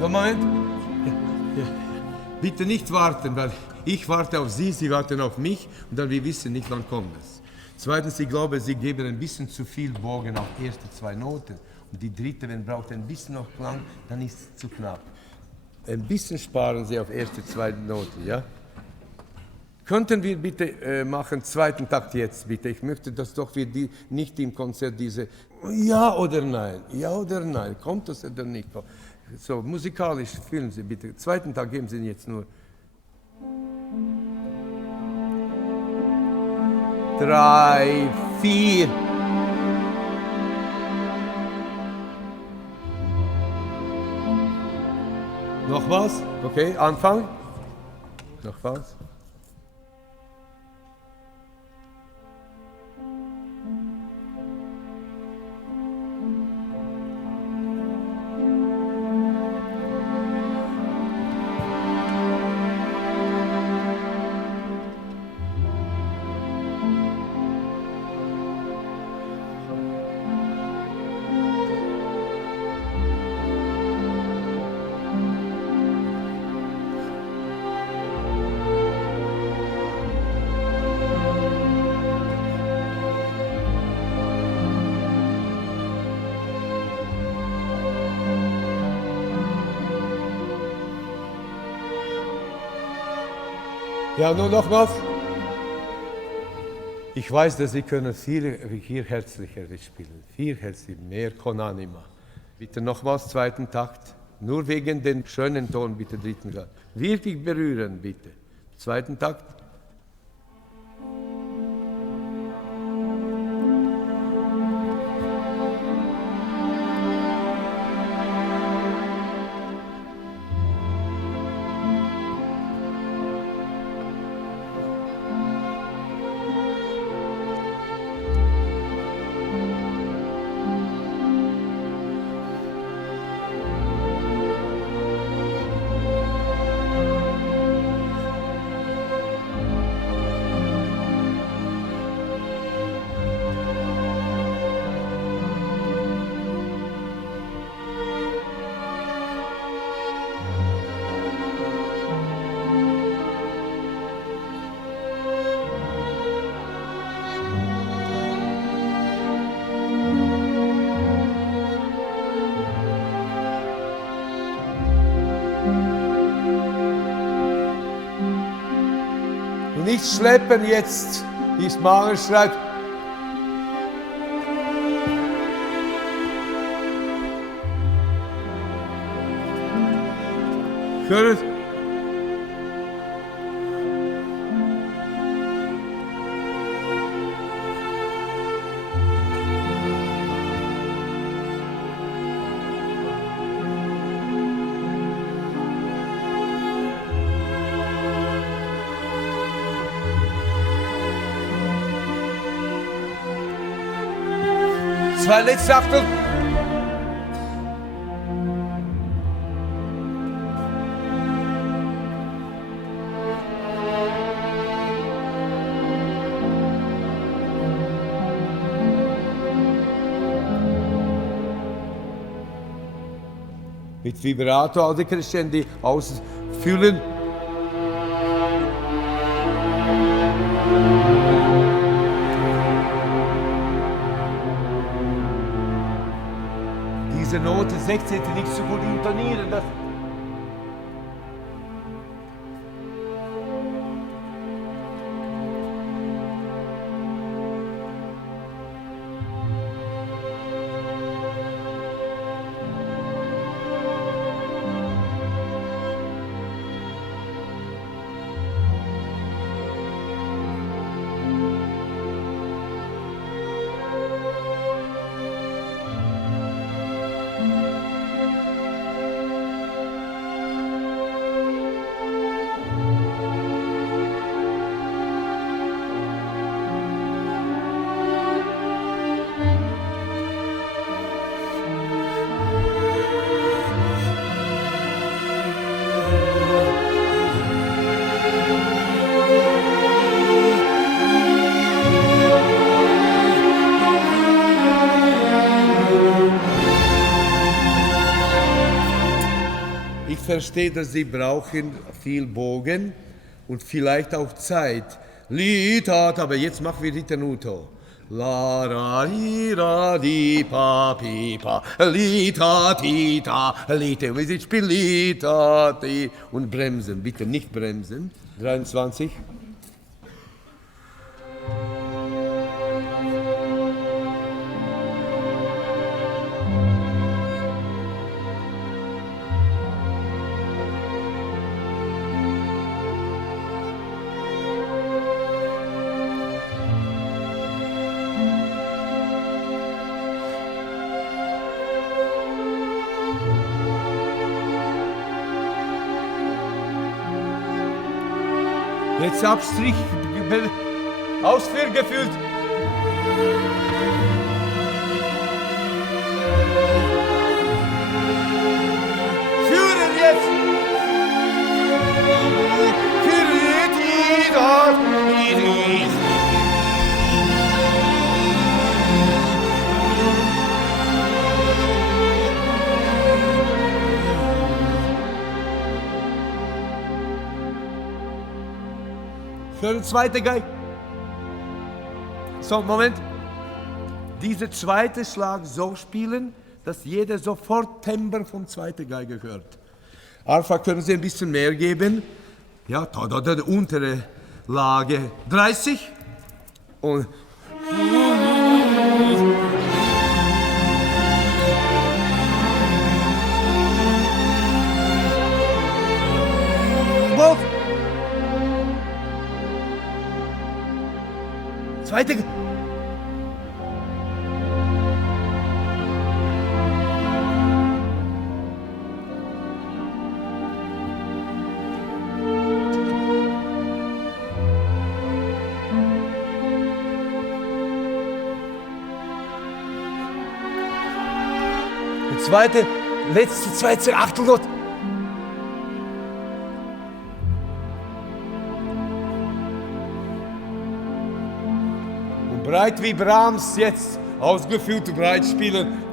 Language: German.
Moment. Ja. Bitte nicht warten, weil ich warte auf Sie, Sie warten auf mich und dann wir wissen nicht, wann kommt es. Zweitens, ich glaube, Sie geben ein bisschen zu viel Bogen auf erste zwei Noten. Und die dritte, wenn braucht ein bisschen noch Klang, dann ist es zu knapp. Ein bisschen sparen Sie auf erste zwei Noten, ja? Könnten wir bitte machen, zweiten Takt jetzt, bitte. Ich möchte, dass doch wir nicht im Konzert diese ja oder nein, kommt das oder nicht? So, musikalisch fühlen Sie bitte. Zweiten Takt geben Sie jetzt nur. 3, 4. Noch was? Okay, Anfang. Noch was? Ja, nur noch was. Ich weiß, dass Sie können viel herzlicher spielen, viel herzlicher, mehr con anima. Bitte noch was, zweiten Takt. Nur wegen den schönen Ton, bitte dritten Takt. Wirklich berühren, bitte. Zweiten Takt. Nicht schleppen jetzt, wie es Mahler schreibt. Hört. Zwei letzte Achtung. Mit Vibrato, alle Crescendi ausfüllen. Diese Note 16. nicht so gut intonieren. Das Ich verstehe, dass Sie brauchen viel Bogen und vielleicht auch Zeit. Litat, aber jetzt machen wir Ritenuto. La ra di ra di pa pi pa lita tita lite. Wir spielen lita ti und bremsen, bitte nicht bremsen. 23. Jetzt Abstrich, ausführgefühlt. Führen jetzt! Führen die dort, die für den zweiten Geig. So, Moment. Diese zweite Schlag so spielen, dass jeder sofort Timbre vom zweiten Geige hört. Arfa können Sie ein bisschen mehr geben. Ja, da, untere Lage. 30. Und Wolf. Zweite. Die zweite, letzte, zweite Achtelnot. Breit wie Brahms jetzt, ausgeführt, breit spielen.